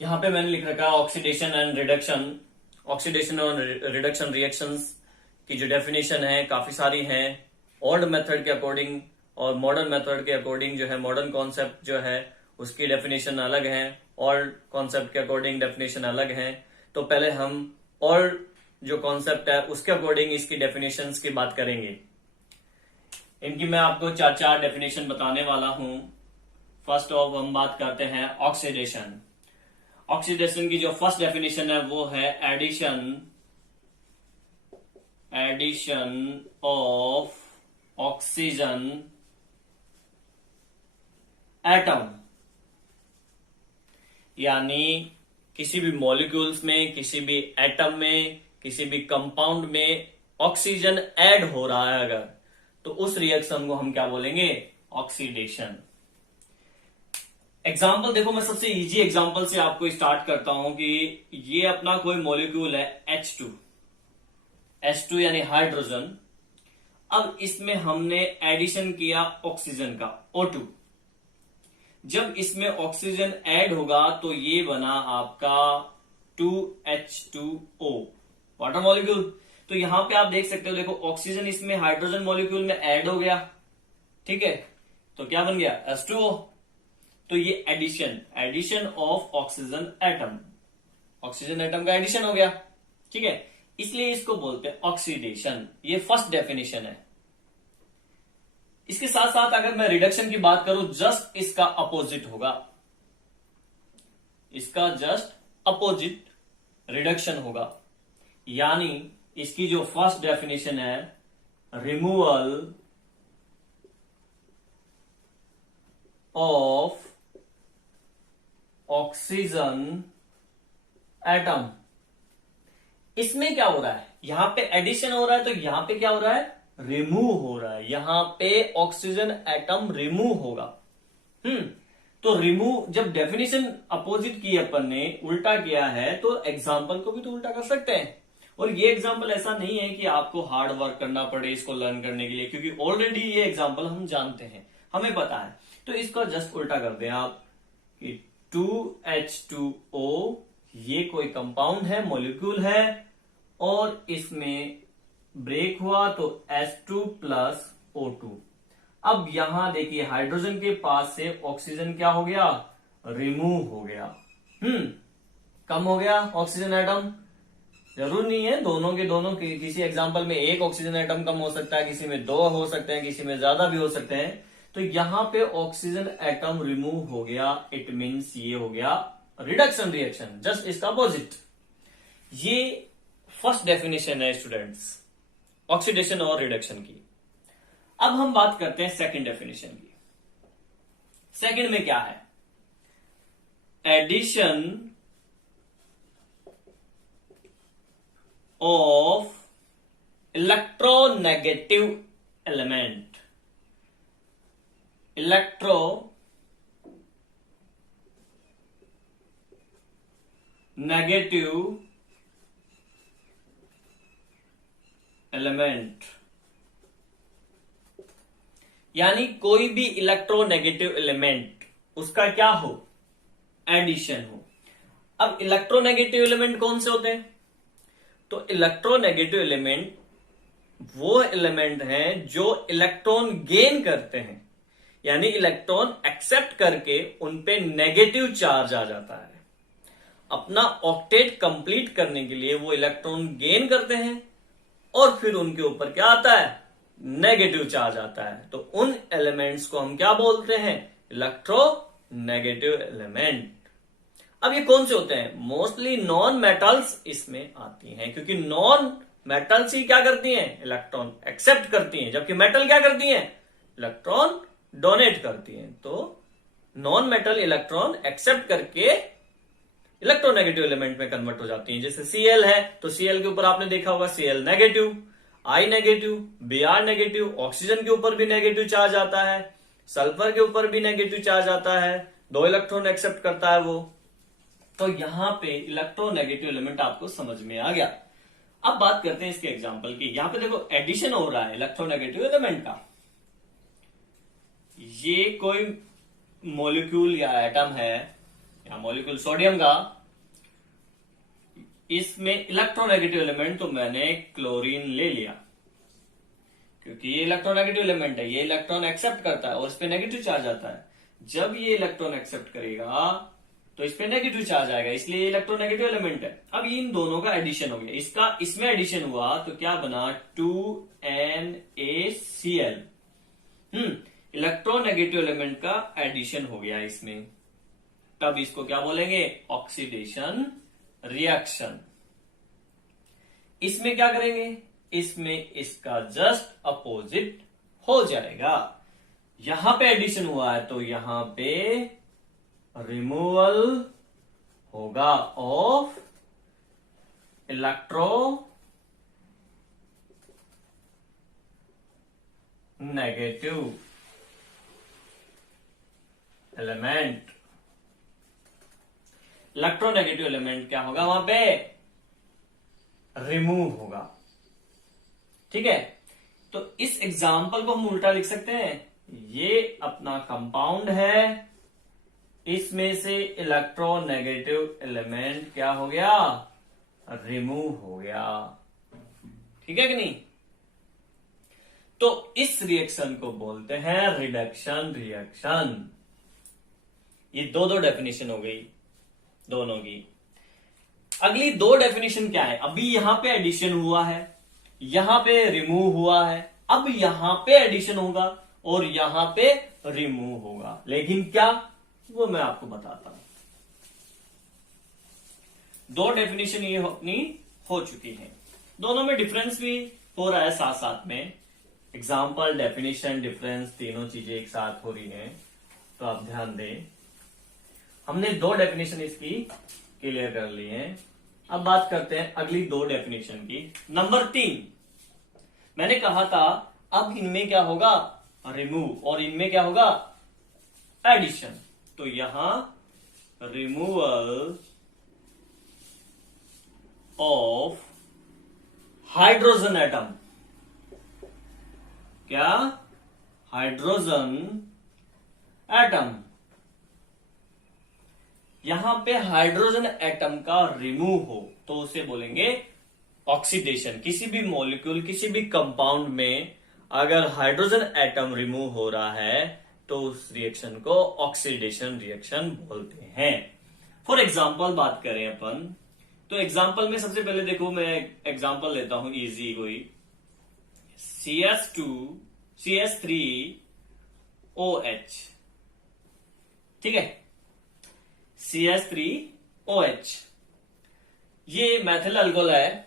यहाँ पे मैंने लिख रखा है ऑक्सीडेशन एंड रिडक्शन। ऑक्सीडेशन और रिडक्शन रिएक्शंस की जो डेफिनेशन है काफी सारी हैं। ओल्ड मेथड के अकॉर्डिंग और मॉडर्न मेथड के अकॉर्डिंग जो है मॉडर्न कॉन्सेप्ट जो है उसकी डेफिनेशन अलग है, ओल्ड कॉन्सेप्ट के अकॉर्डिंग डेफिनेशन अलग है। तो पहले हम ओल्ड जो कॉन्सेप्ट है उसके अकॉर्डिंग इसकी डेफिनेशंस की बात करेंगे। इनकी मैं आपको चार चार डेफिनेशन बताने वाला हूं। फर्स्ट ऑफ हम बात करते हैं ऑक्सीडेशन। ऑक्सीडेशन की जो फर्स्ट डेफिनेशन है वो है एडिशन ऑफ ऑक्सीजन एटम, यानी किसी भी मॉलिक्यूल्स में, किसी भी एटम में, किसी भी कंपाउंड में ऑक्सीजन ऐड हो रहा है अगर, तो उस रिएक्शन को हम क्या बोलेंगे? ऑक्सीडेशन। एग्जाम्पल देखो, मैं सबसे इजी एग्जाम्पल से आपको स्टार्ट करता हूं कि ये अपना कोई मॉलिक्यूल है H2 यानी हाइड्रोजन। अब इसमें हमने एडिशन किया ऑक्सीजन का O2। जब इसमें ऑक्सीजन ऐड होगा तो ये बना आपका 2H2O, वाटर मॉलिक्यूल। तो यहां पे आप देख सकते हो, देखो ऑक्सीजन इसमें हाइड्रोजन मॉलिक्यूल में ऐड हो गया, ठीक है, तो क्या बन गया? H2O। तो ये addition of oxygen atom, oxygen atom का एडिशन हो गया, ठीक है, इसलिए इसको बोलते हैं ऑक्सीडेशन। ये फर्स्ट डेफिनेशन है। इसके साथ साथ अगर मैं रिडक्शन की बात करूं, जस्ट इसका अपोजिट होगा, इसका जस्ट अपोजिट रिडक्शन होगा। यानी इसकी जो फर्स्ट डेफिनेशन है, रिमूवल ऑफ ऑक्सीजन एटम। इसमें क्या हो रहा है? यहां पे एडिशन हो रहा है, तो यहां पे क्या हो रहा है? रिमूव हो रहा है। यहां पे ऑक्सीजन एटम रिमूव होगा। तो रिमूव, जब डेफिनेशन अपोजिट की अपन ने, उल्टा किया है, तो एग्जाम्पल को भी तो उल्टा कर सकते हैं। और ये एग्जाम्पल ऐसा नहीं है कि आपको हार्ड वर्क करना पड़े इसको लर्न करने के लिए, क्योंकि ऑलरेडी ये एग्जाम्पल हम जानते हैं, हमें पता है। तो इसका जस्ट उल्टा कर दें आप कि 2H2O ये कोई कंपाउंड है, मॉलिक्यूल है, और इसमें ब्रेक हुआ तो H2 प्लस O2। अब यहां देखिए हाइड्रोजन के पास से ऑक्सीजन क्या हो गया? रिमूव हो गया। कम हो गया ऑक्सीजन एटम। जरूर नहीं है दोनों के दोनों, किसी एग्जांपल में एक ऑक्सीजन एटम कम हो सकता है, किसी में दो हो सकते हैं, किसी में ज्यादा भी हो सकते हैं। तो यहां पे ऑक्सीजन एटम रिमूव हो गया, इट मीन्स ये हो गया रिडक्शन रिएक्शन, जस्ट इसका अपोजिट। ये फर्स्ट डेफिनेशन है स्टूडेंट्स, ऑक्सीडेशन और रिडक्शन की। अब हम बात करते हैं सेकंड डेफिनेशन की। सेकंड में क्या है? Addition of electronegative element. Electronegative element, यानी कोई भी इलेक्ट्रोनेगेटिव एलिमेंट, उसका क्या हो? एडिशन हो। अब इलेक्ट्रोनेगेटिव एलिमेंट कौन से होते हैं? तो इलेक्ट्रोनेगेटिव एलिमेंट वो एलिमेंट हैं जो इलेक्ट्रॉन गेन करते हैं, यानी इलेक्ट्रॉन एक्सेप्ट करके उन पे नेगेटिव चार्ज आ जाता है। अपना ऑक्टेट कंप्लीट करने के लिए वो इलेक्ट्रॉन गेन करते हैं और फिर उनके ऊपर क्या आता है? नेगेटिव चार्ज आता है। तो उन एलिमेंट्स को हम क्या बोलते हैं? Electronegative element. अब ये कौन से होते हैं? मोस्टली नॉन मेटल्स इसमें आती हैं, क्योंकि नॉन मेटल्स ही क्या करती हैं? इलेक्ट्रॉन एक्सेप्ट करती हैं, जबकि मेटल क्या करती हैं? इलेक्ट्रॉन डोनेट करती हैं। तो नॉन मेटल इलेक्ट्रॉन एक्सेप्ट करके इलेक्ट्रोनेगेटिव एलिमेंट में कन्वर्ट हो जाती हैं। जैसे Cl है, तो Cl के ऊपर आपने देखा होगा Cl negative, I negative, Br negative, oxygen के ऊपर भी नेगेटिव चार्ज आता है, सल्फर के ऊपर भी नेगेटिव चार्ज आता है, 2 इलेक्ट्रॉन एक्सेप्ट करता है वो। तो यहां पे इलेक्ट्रोनेगेटिव एलिमेंट आपको समझ में आ गया। अब बात करते हैं इसके एग्जाम्पल की। यहां पे देखो एडिशन हो रहा है इलेक्ट्रोनेगेटिव एलिमेंट का। ये कोई मॉलिक्यूल या एटम है, या मॉलिक्यूल सोडियम का, इसमें इलेक्ट्रोनेगेटिव एलिमेंट तो मैंने क्लोरीन ले लिया, क्योंकि ये इलेक्ट्रोनेगेटिव एलिमेंट है, ये इलेक्ट्रॉन एक्सेप्ट करता है और इस पे नेगेटिव चार्ज आता है। जब ये इलेक्ट्रॉन एक्सेप्ट करेगा तो इस पे नेगेटिव चार्ज आएगा, इसलिए ये इलेक्ट्रोनेगेटिव एलिमेंट है। अब इन दोनों का एडिशन हो गया, इसका इसमें एडिशन हुआ तो क्या बना, 2NaCl। इलेक्ट्रोनेगेटिव एलिमेंट का एडिशन हो गया इसमें, तब इसको क्या बोलेंगे, ऑक्सीडेशन रिएक्शन। इसमें क्या करेंगे, इसमें इसका जस्ट अपोजिट हो जाएगा। यहां पे एडिशन हुआ है तो यहां पे रिमूवल होगा of electro negative element. Electronegative element क्या होगा, वहां पे रिमूव होगा। ठीक है, तो इस एग्जाम्पल को हम उल्टा लिख सकते हैं, ये अपना कंपाउंड है, इसमें से इलेक्ट्रोनेगेटिव एलिमेंट क्या हो गया, रिमूव हो गया। ठीक है कि नहीं। तो इस रिएक्शन को बोलते हैं रिडक्शन रिएक्शन। ये दो डेफिनेशन हो गई दोनों की। अगली दो डेफिनेशन क्या है, अभी यहां पे एडिशन हुआ है, यहां पे रिमूव हुआ है, अब यहां पे एडिशन होगा और यहां पे रिमूव होगा, लेकिन क्या, वो मैं आपको बताता हूं। दो डेफिनेशन ये अपनी हो चुकी है, दोनों में डिफरेंस भी हो रहा है साथ साथ में। एग्जाम्पल, डेफिनेशन, डिफरेंस, तीनों चीजें एक साथ हो रही हैं, तो आप ध्यान दें। हमने दो डेफिनेशन इसकी क्लियर कर ली है। अब बात करते हैं अगली दो डेफिनेशन की। नंबर 3, मैंने कहा था अब इनमें क्या होगा, रिमूव, और इनमें क्या होगा, एडिशन। तो यहां रिमूवल ऑफ हाइड्रोजन एटम, क्या, हाइड्रोजन एटम। यहां पे हाइड्रोजन एटम का रिमूव हो तो उसे बोलेंगे ऑक्सीडेशन। किसी भी मॉलिक्यूल, किसी भी कंपाउंड में अगर हाइड्रोजन एटम रिमूव हो रहा है तो उस रिएक्शन को ऑक्सीडेशन रिएक्शन बोलते हैं। फॉर एग्जाम्पल बात करें अपन, तो एग्जाम्पल में सबसे पहले देखो, मैं एग्जाम्पल लेता हूं इजी कोई, CH3OH। ठीक है, CH3OH ये मैथिल अल्कोहल है,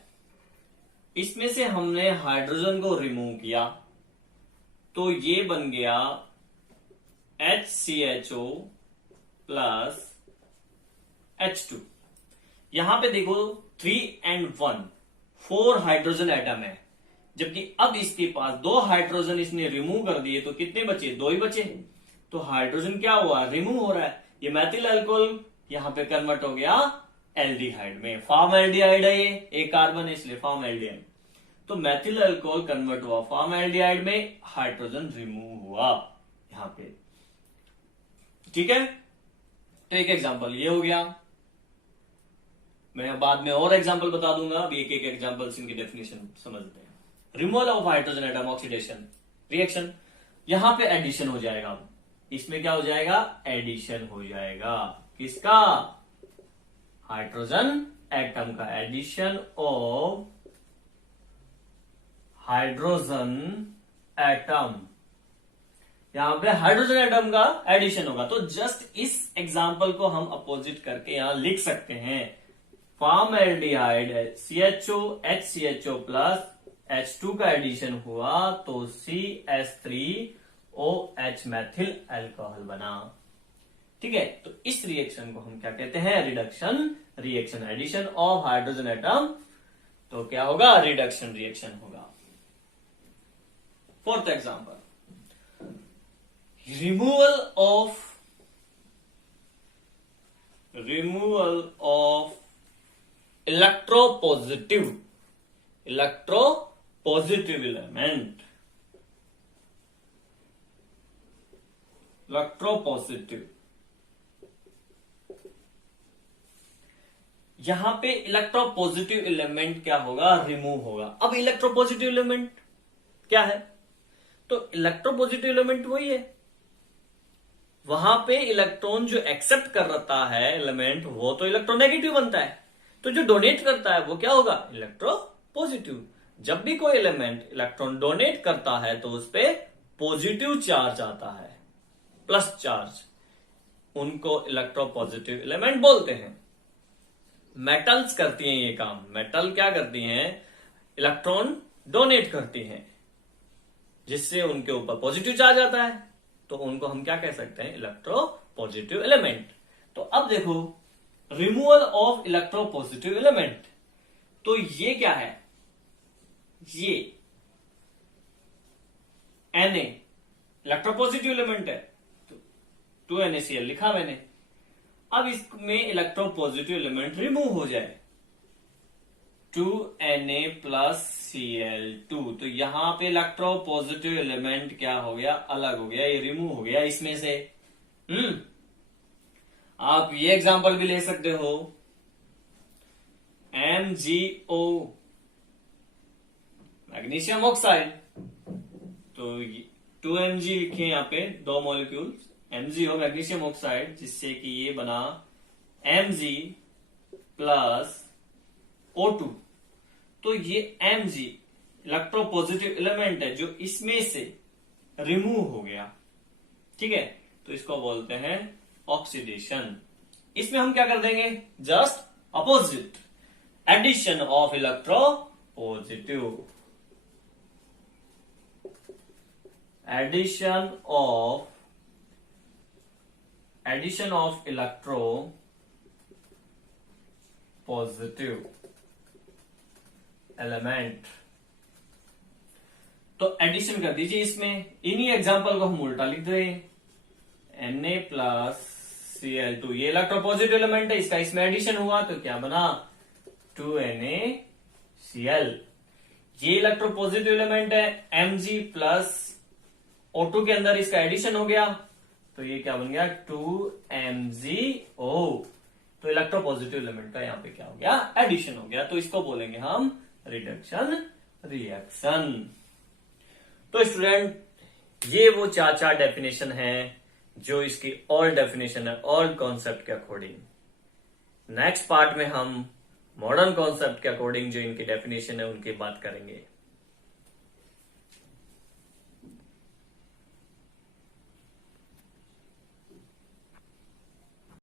इसमें से हमने हाइड्रोजन को रिमूव किया तो ये बन गया HCHO प्लस H2। यहां पे देखो 3 and 1, 4 हाइड्रोजन एटम है, जबकि अब इसके पास 2 हाइड्रोजन इसने रिमूव कर दिए तो कितने बचे, 2 ही बचे। तो हाइड्रोजन क्या हुआ, रिमूव हो रहा है। ये मैथिल अल्कोहल यहां पे कन्वर्ट हो गया एल्डिहाइड में, फॉर्मएल्डिहाइड है, ये एक कार्बन है इसलिए फॉर्मएल्डिहाइड। तो मैथिल अल्कोहल कन्वर्ट हुआ फॉर्मएल्डिहाइड में, हाइड्रोजन रिमूव हुआ यहां पे। ठीक है, तो एक एग्जांपल ये हो गया, मैं बाद में और एग्जांपल बता दूंगा, अभी एक एक एग्जांपल इनकी डेफिनेशन समझते हैं। Removal of hydrogen atom, oxidation reaction, यहां पे एडिशन हो जाएगा। इसमें क्या हो जाएगा, एडिशन हो जाएगा, किसका, हाइड्रोजन एटम का, एडिशन ऑफ हाइड्रोजन एटम। यहां पे हाइड्रोजन एटम का एडिशन होगा, तो जस्ट इस एग्जांपल को हम अपोजिट करके यहां लिख सकते हैं, फॉर्मएल्डिहाइड CHO HCHO प्लस H2 का एडिशन हुआ तो CH3OH मैथिल अल्कोहल बना। ठीक है, तो इस रिएक्शन को हम क्या कहते हैं, reduction reaction, addition of hydrogen atom, तो क्या होगा, रिडक्शन रिएक्शन होगा। Fourth example, removal of electropositive element, electropositive यहां पे इलेक्ट्रोपॉजिटिव एलिमेंट क्या होगा, रिमूव होगा। अब इलेक्ट्रोपॉजिटिव एलिमेंट क्या है, तो इलेक्ट्रोपॉजिटिव एलिमेंट वही है, वहां पे इलेक्ट्रॉन जो एक्सेप्ट कर रहा है एलिमेंट वो तो इलेक्ट्रोनेगेटिव बनता है, तो जो डोनेट करता है वो क्या होगा, इलेक्ट्रोपॉजिटिव। जब भी कोई एलिमेंट इलेक्ट्रॉन डोनेट करता है तो उस पर पॉजिटिव चार्ज आता है, प्लस चार्ज, उनको इलेक्ट्रोपॉजिटिव एलिमेंट बोलते हैं। मेटल्स करती हैं ये काम। मेटल क्या करती हैं, इलेक्ट्रॉन डोनेट करती हैं जिससे उनके ऊपर पॉजिटिव चार्ज आता है, तो उनको हम क्या कह सकते हैं, इलेक्ट्रोपॉजिटिव एलिमेंट। तो अब देखो रिमूवल ऑफ इलेक्ट्रोपॉजिटिव एलिमेंट, तो ये क्या है, ये Na इलेक्ट्रोपॉजिटिव एलिमेंट है, तो 2NaCl लिखा मैंने। अब इसमें इलेक्ट्रोपॉजिटिव एलिमेंट रिमूव हो जाए, 2Na प्लस Cl2, तो यहां पे इलेक्ट्रोपॉजिटिव एलिमेंट क्या हो गया, अलग हो गया, ये रिमूव हो गया इसमें से। आप ये एग्जांपल भी ले सकते हो, MgO मैग्नीशियम ऑक्साइड, तो 2Mg लिखे यहां पे, दो मॉलिक्यूल्स MgO मैग्नीशियम ऑक्साइड, जिससे कि ये बना Mg प्लस O2। तो ये Mg इलेक्ट्रोपॉजिटिव एलिमेंट है जो इसमें से रिमूव हो गया, ठीक है, तो इसको बोलते हैं ऑक्सीडेशन। इसमें हम क्या कर देंगे, just opposite, addition of electropositive, addition of electropositive element. तो एडिशन कर दीजिए इसमें, इन्हीं एग्जांपल को हम उल्टा लिख रहे हैं, Na प्लस Cl2, ये इलेक्ट्रोपॉजिटिव एलिमेंट है, इसका इसमें एडिशन हुआ तो क्या बना, 2NaCl। ये इलेक्ट्रोपॉजिटिव एलिमेंट है, Mg प्लस O2 के अंदर इसका एडिशन हो गया, तो ये क्या बन गया, 2MgO। तो इलेक्ट्रोपॉजिटिव एलिमेंट का यहां पे क्या हो गया, एडिशन हो गया, तो इसको बोलेंगे हम रिडक्शन रिएक्शन। तो स्टूडेंट ये वो चार डेफिनेशन है जो इसकी ओल्ड डेफिनेशन है, ओल्ड कॉन्सेप्ट के अकॉर्डिंग। नेक्स्ट पार्ट में हम मॉडर्न कॉन्सेप्ट के अकॉर्डिंग जो इनकी डेफिनेशन है उनकी बात करेंगे।